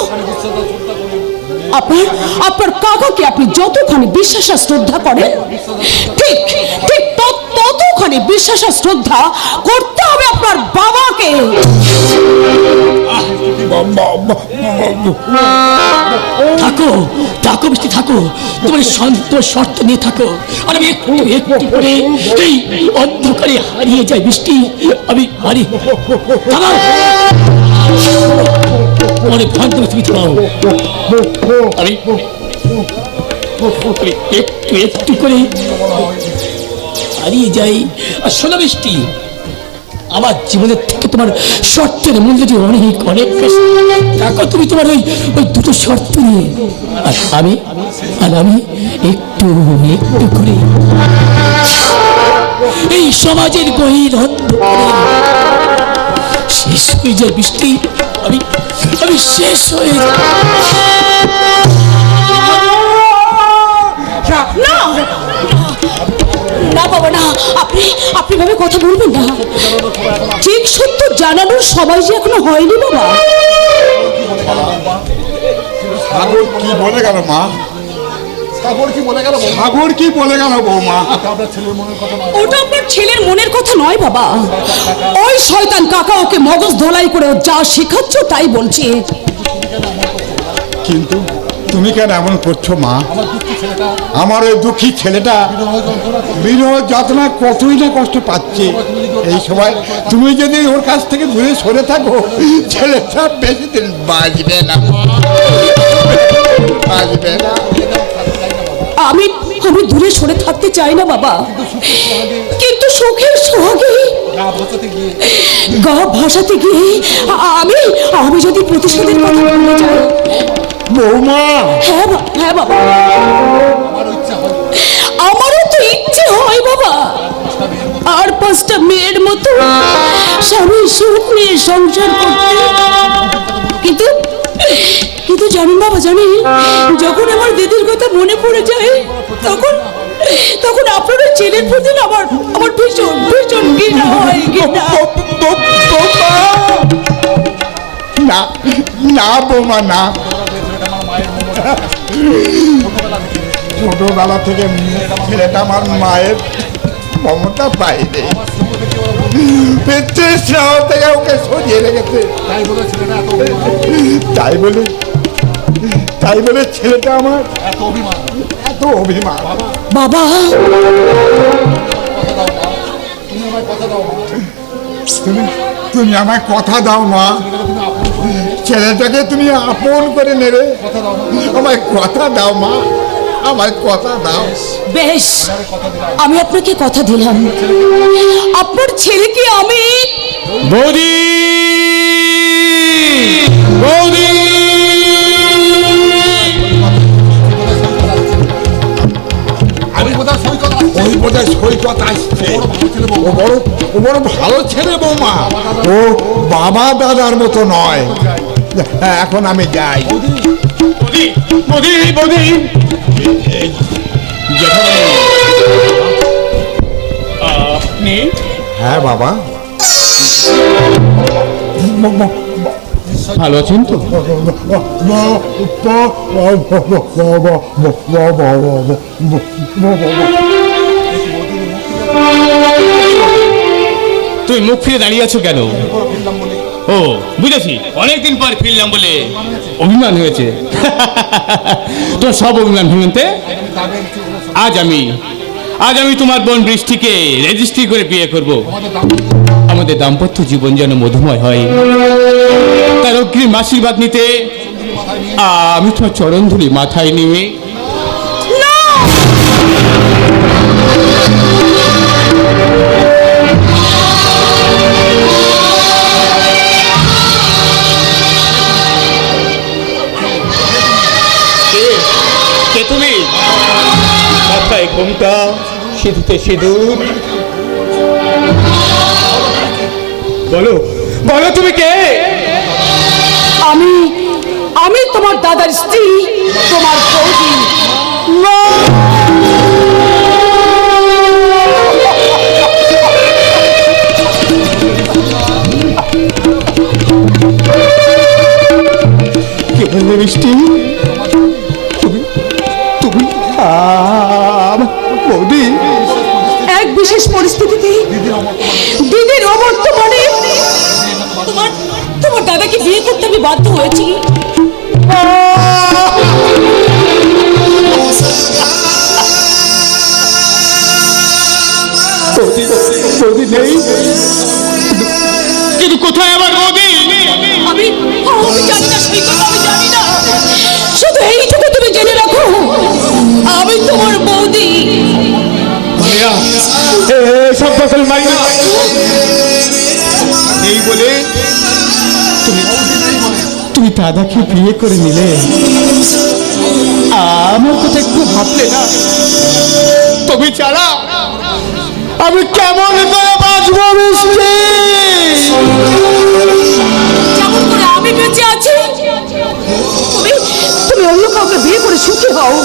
আপনার কাকাকে আপনি যতখানি বিশ্বাস আর শ্রদ্ধা করেন, ঠিক ততখানি বিশ্বাস আর শ্রদ্ধা করতে হবে আপনার বাবাকে। থাকো থাকো বৃষ্টি থাকো, তোমার তোমার শর্ত নিয়ে থাকো, আর আমি একটু একটু করে এই অন্ধকারে হারিয়ে যাই বৃষ্টি, আমি হারি অনেক ভাগ্য তুমি থামাও, আমি একটু একটু করে হারিয়ে যাই। আর শোনো বৃষ্টি, আমার জীবনের থেকে তোমার শর্তের মূল্য যে অনেক অনেক বেশি। দেখো তুমি তোমার ওই ওই দুটো শর্ত নিয়ে, আর আমি একটু একটু করে এই সমাজের গহীন অন্ধকারে শেষ হয়ে যায় বৃষ্টি, আমি শেষ হয়ে যাই। না না বাবা না, আপনি ভাবে কথা বলবেন না। ঠিক সত্য জানানোর সময় যে এখনো হয়নি বাবা। সাগর কি বলে গেল মা? সাগর কি বলে গেল? সাগর কি বলে গেল বৌমা? আপনার ছেলের মনের কথা নয়। ওটা আপনার ছেলের মনের কথা নয় বাবা, ওই শয়তান কাকা ওকে মগজ ধোলাই করে যা শেখাচ্ছ তাই বলছে। কিন্তু তুমি কেন এমন করছো মা? আমার ওই দুঃখী ছেলেটা বিরহ যাতনা কতই না কষ্ট পাচ্ছে। এই সময় তুমি যদি ওর কাছ থেকে দূরে সরে থাকো, ছেলেটা বেশি দিন বাঁচবে না, বাঁচবে না। আমি দূরে সরে থাকতে চাই না বাবা, কিন্তু সুখের সোহাগে গা ভাসাতে গিয়ে আমি যদি প্রতিশোধের কথা বলতে চাই। বৌমা, হ্যাঁ বাবা, আমারও তো ইচ্ছে হয় বাবা, আর 5টা মেয়ের মতো স্বামী সুখ নিয়ে সংসার করতে। কিন্তু জানেন বাবা, জানেন যখন আমার দিদির কথা মনে পড়ে যায়, তখন আপনার ওই ছেলের প্রতি আমার ভীষণ ভীষণ ঘৃণা হয়। না না বৌমা না, ছোটবেলা থেকে ছেলেটা আমার মায়ের মমতা পাইনি, পেটের স্নেহ থেকে ওকে সরিয়ে রেখেছে। তাই বলে ছেলেটা আমার এত অভিমান। বাবা তুমি আমায় কথা দাও মা, ছেলেটাকে তুমি আপন করে নেবে। আমায় কথা দাও মা, আমায় কথা দাও। বেশ, আমি আপনাকে কথা দিলাম, আপনার ছেলেকে আমি। বৌদি, বৌদি, ওই বোধহয় সৈকত আসছে। ও বড় ভালো ছেলে বৌমা, ও বাবা দাদার মতো নয়। এখন আমি যাই। বৌদি, বৌদি, আপনি? হ্যাঁ বাবা, ভালো আছেন তো? তুমি মুখ ফিরে দাঁড়িয়ে আছো কেন? ও বুঝেছি, অনেকদিন পর ফিরলাম বলে অভিমান হয়েছে। তো সব অভিমান ভেঙে আজ আমি তোমার বোন বৃষ্টিকে রেজিস্ট্রি করে বিয়ে করব। আমাদের দাম্পত্য জীবন যেন মধুময় হয়, তার অগ্রিম আশীর্বাদ নিতে আমি তোমার চরণ ধুলি মাথায় নিয়ে। তুমি মাথায় ঘোমটা, সিঁথিতে সিঁদুর, বলো বলো তুমি কে? আমি তোমার দাদার স্ত্রী, তোমার বৌদি। কে বললে বৃষ্টি? তুমি বৌদি? এক বিশেষ পরিস্থিতিতে দিদির অবর্তমানে তোমার দাদাকে বিয়ে করতে আমি বাধ্য হয়েছি। সব ফসল মারি না। এই বলে তুমি দাদাকে বিয়ে করে নিলে, আমার কথা একটু ভাবলে না? তুমি ছাড়া আমি কেমন করে বাঁচবো মিষ্টি? যেমন করে আমি বেঁচে আছি, তুমি তুমি অন্য কাউকে বিয়ে করে সুখী হও।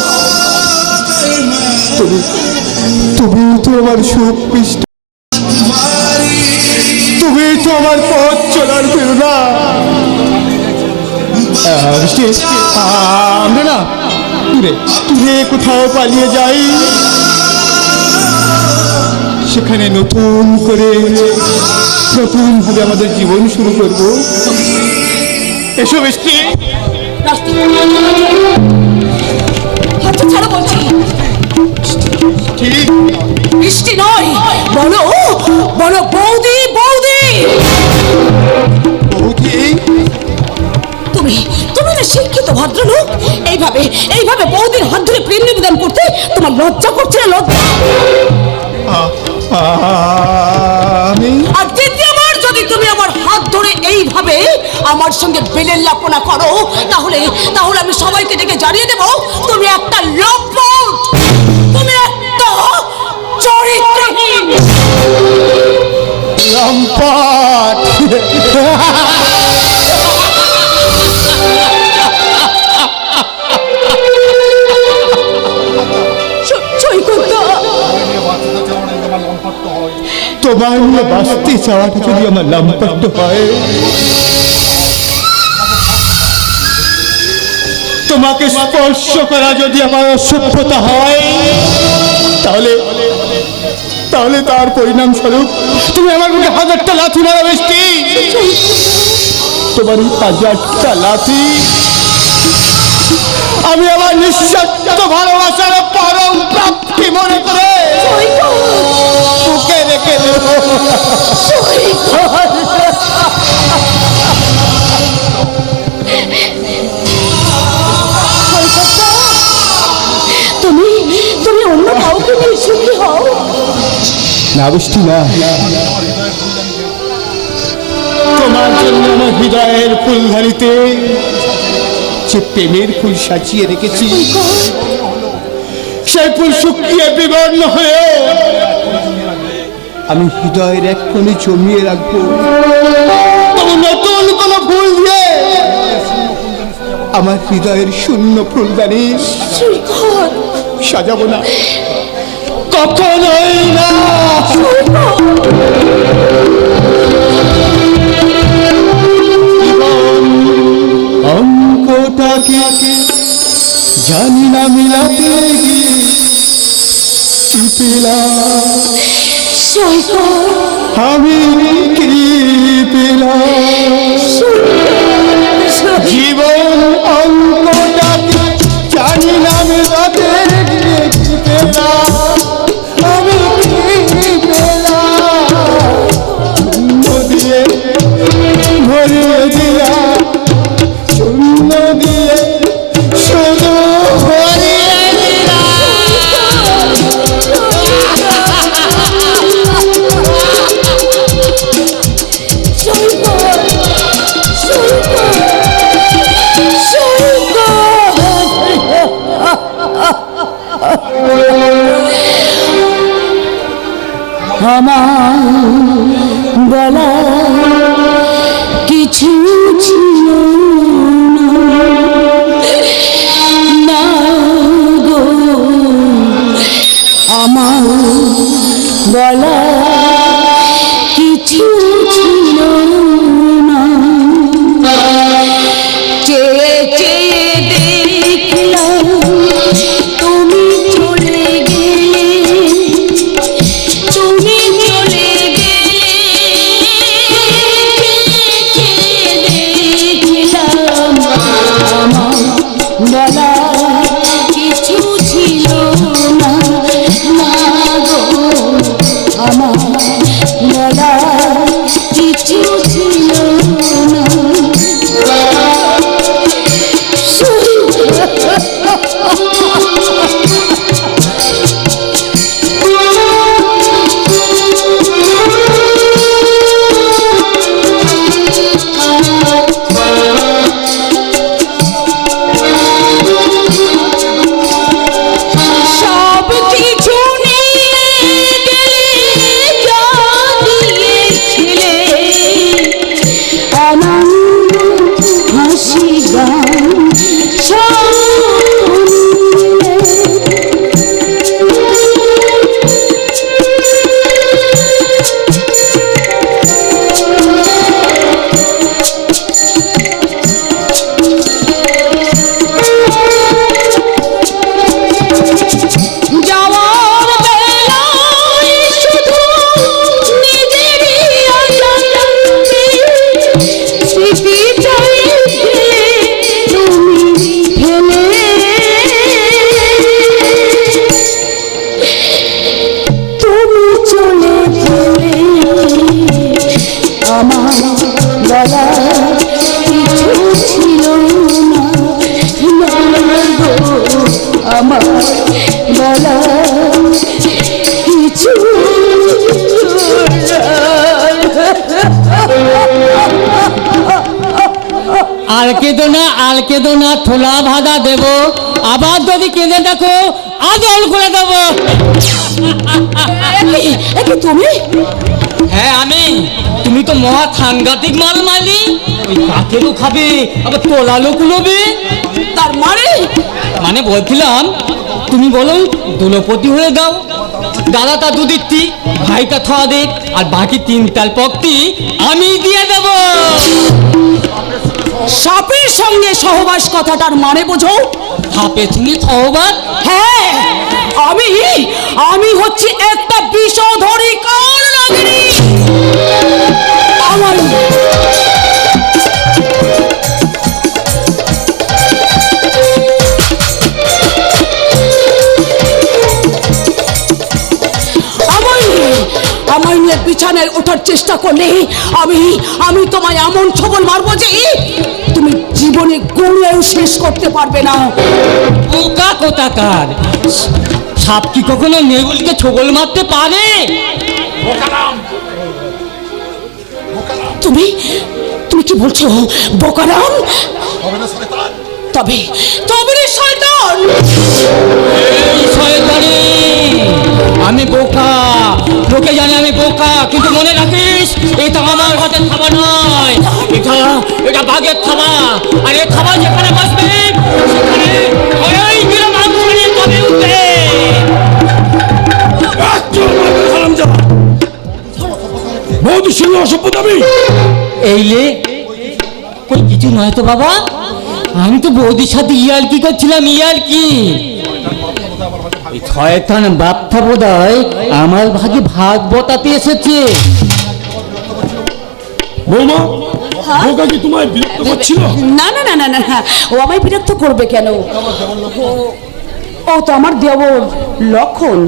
তুমি তো আমার সুখ মিষ্টি, তুমি তো আমার পথ চলার প্রেরণা। মিষ্টি, আমরা না দূরে দূরে কোথাও পালিয়ে যাই, সেখানে নতুন ভাবে আমাদের জীবন শুরু করব। এসো মিষ্টি। হাতটা ছাড়ো বলছি। ঠিক বৃষ্টি নয়, বলো বলো বৌদি, বৌদি। বৌদি, তুমি তুমি না শিক্ষিত ভদ্রলোক, এইভাবে বৌদির হাত ধরে প্রেম নিবেদন করতে তোমার লজ্জা করছে না? লজ্জা। আমি আর দ্বিতীয়বার যদি তুমি আমার হাত ধরে এইভাবে আমার সঙ্গে বেলের লাপনা করো, তাহলে আমি সবাইকে ডেকে জানিয়ে দেবো তুমি একটা লম্পট, তুমি একটা চরিত্রহীন লম্পট। তোমার নিয়ে বাঁচতে চাওয়াটা যদি আমার লম্পট হয়, তোমাকে স্পর্শ করা যদি আমার অসভ্যতা হয়, তাহলে তার পরিণাম স্বরূপ তুমি আমার মুখে 1000টা লাথি মারা মিষ্টি। তোমার 1000টা লাথি আমি আমার নিঃস্বার্থ ভালোবাসার পরম প্রাপ্তি মনে করে বুকে রেখে দেব। তুমি অন্য কাউকে নিয়ে সুখী হও। না বৃষ্টি না, তোমার জন্য আমার হৃদয়ের ফুলধারিতে যে প্রেমের ফুল সাজিয়ে রেখেছি, সেই ফুল শুকিয়ে বিবর্ণ হয়ে আমি হৃদয়ের এক কোণে জমিয়ে রাখবো। তবু নতুন কোন ফুল দিয়ে আমার হৃদয়ের শূন্য ফুলদানি সাজাবো না, কখনোই না। অঙ্কটাকে জানি না মিলাতে গিয়ে কি পেলাম আমি, কি পেলাম জীবন। অঙ্কটাকে জানি না মিলাতে গিয়ে কি পেলাম আমি, কি পেলাম দিয়ে ভরে দিলাম, শূন্য দিয়ে শুধু ভরিয়ে দিলাম। আমার বলা কিছু ছিল না গো, আমার বলা কিছু ছিল না। চেয়ে চেয়ে দেখলাম তুমি চলে গেলে, তুমি চলে গেলে, দেখলাম আমার বলা কিছু ছিল না, না গো আমার বলা কিছু ছিল না। আমার বলা কিছু আর কেঁদো না থোলা ভাদা দেব, আবার যদি কেঁদে দেখো আদল করে দেবো। তুমি? হ্যাঁ আমি। তুমি তো মহা সাংঘাতিক মাল মালি, ওই কাকেরও খাবে আবার তোলালো কুলোবে। তার মানে বলছিলাম তুমি বলো দুলোপতি হয়ে দাও, দাদাটা দুদিকটি, ভাইটা থাদের, আর বাকি 3 তাল পক্তি আমি দিয়ে দেব। সাপের সঙ্গে সহবাস কথাটার মানে বোঝো? সাপের সঙ্গে সহবাস? হ্যাঁ, আমি হচ্ছে একটা বিষধরী কালনাগিনী। আমার নিয়ে বিছানায় ওঠার চেষ্টা করলে আমি তোমায় এমন ছবল মারবো যে তুমি জীবনে গড়েও শেষ করতে পারবে না। পোকা কোথাকার, সাপ কি কখনো নেউলকে ছবল মারতে পারে? তুমি কি বলছো বোকারাম? তবে রে শয়তান! এই শয়তানি, আমি বোকা, লোকে জানে আমি বোকা, কিন্তু মনে রাখিস এটা আমার হাতের খাবার নয়, এটা বাঘের খাবার। আর এই খাবার যেখানে বসবে সেখানে ওই গ্রাম মাংস নিয়ে কমে উঠবে। বৌদির সঙ্গে অসভ্যতা আমি এইলে কই কিছু নয় তো বাবা, আমি তো বৌদির সাথে ইয়ার কি করছিলাম, ইয়ার কি। শয়তান বাপ্পা বোধহয় আমার ভাগে ভাগ বতাতে এসেছে। বৌমা, বোকা কি তোমায় বিরক্ত করছিল? না না না না না, ও আমায় বিরক্ত করবে কেন? ও তো আমার দেবর লক্ষণ,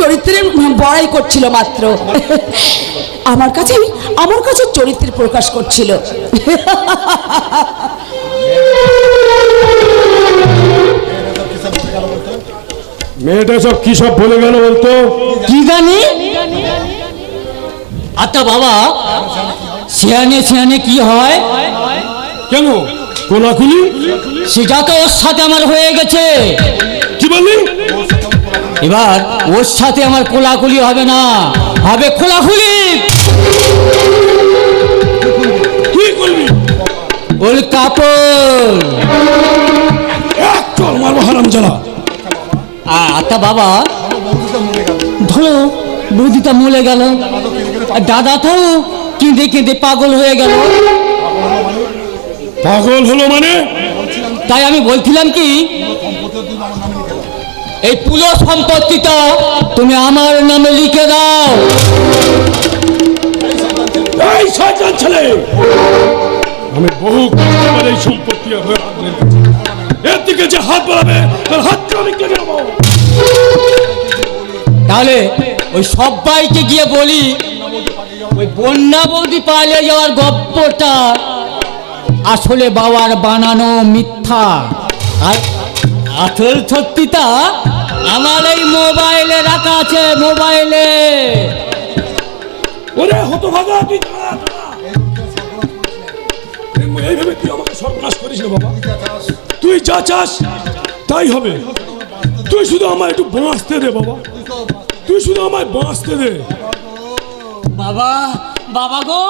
চরিত্রের বড়াই করছিল মাত্র। আমার কাছে চরিত্রের প্রকাশ করছিল। মেয়েটা সব কি সব বলে গেল বলতো? কি জানি। আচ্ছা বাবা, সিয়ানে কি হয়? কেন কোলাকুলি? সেটা তো ওর সাথে আমার হয়ে গেছে। কি বললি? এবার ওর সাথে আমার কোলাকুলি হবে না, হবে খোলাখুলি। কি করবি? ওর কাপড় চল মারবো হারামজাদা। আচ্ছা বাবা, ধরো বৌদিটা মরে গেল, আর দাদাটাও কেঁদে কেঁদে পাগল হয়ে গেল। পাগল হলো মানে? তাই আমি বলছিলাম কি, এই পুরো সম্পত্তিটা তুমি আমার নামে লিখে দাও। এই শয়তান ছেলে, আমি বহু কষ্ট করে এই সম্পত্তি এর দিকে যে হাত বাড়াবে তার হাতটা আমি কেটে নেবো। তাহলে ওই সবাইকে গিয়ে বলি ওই বন্যা বৌদি পালিয়ে যাওয়ার গল্পটা আসলে বাবার বানানো মিথ্যা, আর আসল সত্যিটা আমার এই মোবাইলে রাখা আছে, মোবাইলে। ওরে হতভাগা, তুই দাঁড়া দাঁড়া। এইভাবে তুই আমাকে সর্বনাশ করিস না বাবা। তুই যা চাস তাই হবে। তুই শুধু আমায় একটু বাঁচতে দে বাবা, তুই শুধু আমায় বাঁচতে দে। বাবা, বাবা গো,